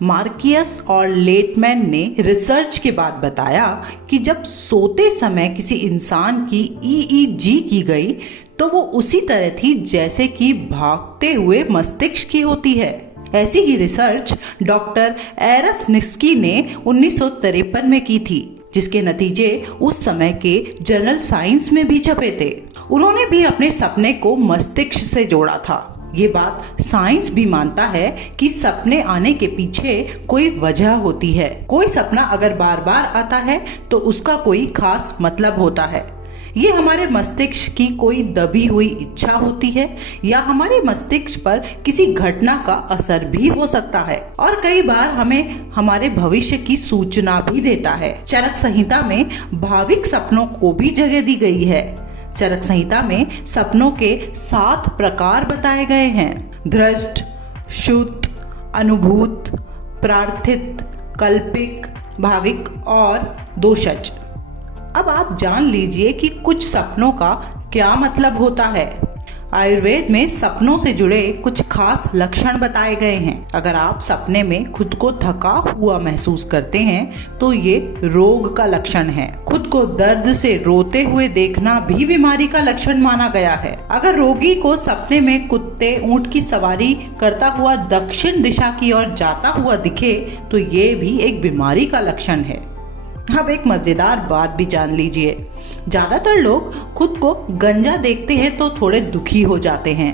मार्कियस और लेटमैन ने रिसर्च के बाद बताया कि जब सोते समय किसी इंसान की ईईजी की गई तो वो उसी तरह थी जैसे कि भागते हुए मस्तिष्क की होती है। ऐसी ही रिसर्च डॉक्टर एरसनिस्की ने 1953 में की थी, जिसके नतीजे उस समय के जर्नल साइंस में भी छपे थे। उन्होंने भी अपने सपने को मस्तिष्क से जोड़ा था। ये बात साइंस भी मानता है कि सपने आने के पीछे कोई वजह होती है। कोई सपना अगर बार बार आता है तो उसका कोई खास मतलब होता है। ये हमारे मस्तिष्क की कोई दबी हुई इच्छा होती है या हमारे मस्तिष्क पर किसी घटना का असर भी हो सकता है और कई बार हमें हमारे भविष्य की सूचना भी देता है। चरक संहिता में भाविक सपनों को भी जगह दी गई है। चरक संहिता में सपनों के 7 प्रकार बताए गए हैं: दृष्ट, शुद्ध, अनुभूत, प्रार्थित, कल्पिक, भाविक और दोषज। अब आप जान लीजिए कि कुछ सपनों का क्या मतलब होता है। आयुर्वेद में सपनों से जुड़े कुछ खास लक्षण बताए गए हैं। अगर आप सपने में खुद को थका हुआ महसूस करते हैं तो ये रोग का लक्षण है। खुद को दर्द से रोते हुए देखना भी बीमारी का लक्षण माना गया है। अगर रोगी को सपने में कुत्ते ऊंट की सवारी करता हुआ दक्षिण दिशा की ओर जाता हुआ दिखे तो ये भी एक बीमारी का लक्षण है। अब एक मजेदार बात भी जान लीजिए। ज्यादातर लोग खुद को गंजा देखते हैं तो थोड़े दुखी हो जाते हैं,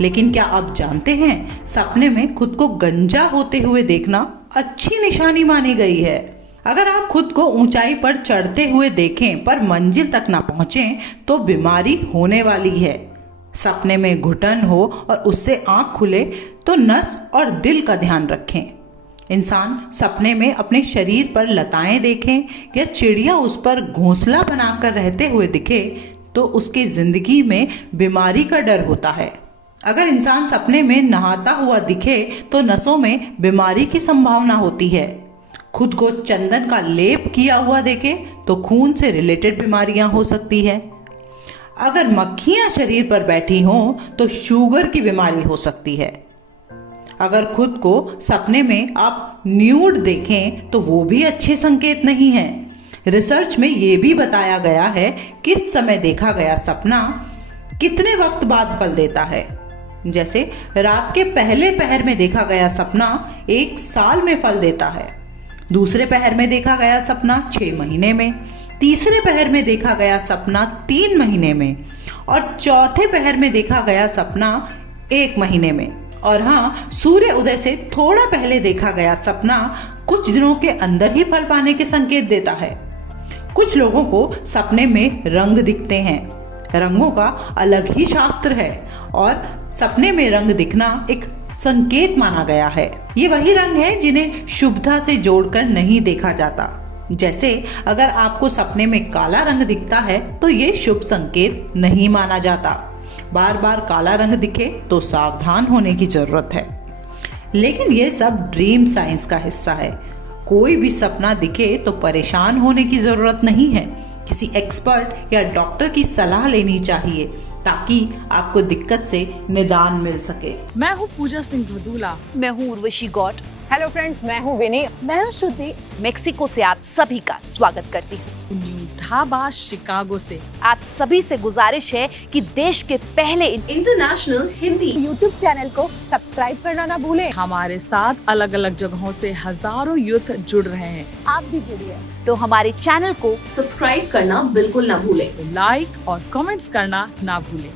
लेकिन क्या आप जानते हैं सपने में खुद को गंजा होते हुए देखना अच्छी निशानी मानी गई है। अगर आप खुद को ऊंचाई पर चढ़ते हुए देखें पर मंजिल तक ना पहुंचें तो बीमारी होने वाली है। सपने में घुटन हो और उससे आंख खुले तो नस और दिल का ध्यान रखें। इंसान सपने में अपने शरीर पर लताएं देखें या चिड़िया उस पर घोंसला बनाकर रहते हुए दिखे तो उसकी जिंदगी में बीमारी का डर होता है। अगर इंसान सपने में नहाता हुआ दिखे तो नसों में बीमारी की संभावना होती है। खुद को चंदन का लेप किया हुआ देखे तो खून से रिलेटेड बीमारियां हो सकती है। अगर मक्खियां शरीर पर बैठी हों तो शुगर की बीमारी हो सकती है। अगर खुद को सपने में आप न्यूड देखें तो वो भी अच्छे संकेत नहीं है। रिसर्च में ये भी बताया गया है किस समय देखा गया सपना कितने वक्त बाद फल देता है। जैसे रात के पहले पहर में देखा गया सपना 1 साल में फल देता है, दूसरे पहर में देखा गया सपना 6 महीने में, तीसरे पहर में देखा गया सपना 3 महीने में और चौथे पहर में देखा गया सपना 1 महीने में। और हाँ, सूर्य उदय से थोड़ा पहले देखा गया सपना कुछ दिनों के अंदर ही फल पाने के संकेत देता है। कुछ लोगों को सपने में रंग दिखते हैं। रंगों का अलग ही शास्त्र है और सपने में रंग दिखना एक संकेत माना गया है। ये वही रंग है जिन्हें शुभता से जोड़कर नहीं देखा जाता। जैसे अगर आपको सपने में काला रंग दिखता है तो ये शुभ संकेत नहीं माना जाता। बार बार काला रंग दिखे तो सावधान होने की जरूरत है। लेकिन ये सब ड्रीम साइंस का हिस्सा है। कोई भी सपना दिखे तो परेशान होने की जरूरत नहीं है। किसी एक्सपर्ट या डॉक्टर की सलाह लेनी चाहिए ताकि आपको दिक्कत से निदान मिल सके। मैं हूँ पूजा सिंह भदूला। मैं हूँ उर्वशी गौट। हेलो फ्रेंड्स, मैं हूँ विनी। मैं हूँ श्रुति। मेक्सिको से आप सभी का स्वागत करती हूँ। न्यूज ढाबा शिकागो से आप सभी से गुजारिश है कि देश के पहले इंटरनेशनल हिंदी यूट्यूब चैनल को सब्सक्राइब करना ना भूलें। हमारे साथ अलग अलग जगहों से हजारों यूथ जुड़ रहे हैं। आप भी जुड़िए। तो हमारे चैनल को सब्सक्राइब करना बिल्कुल ना भूलें। लाइक और कमेंट्स करना ना भूलें।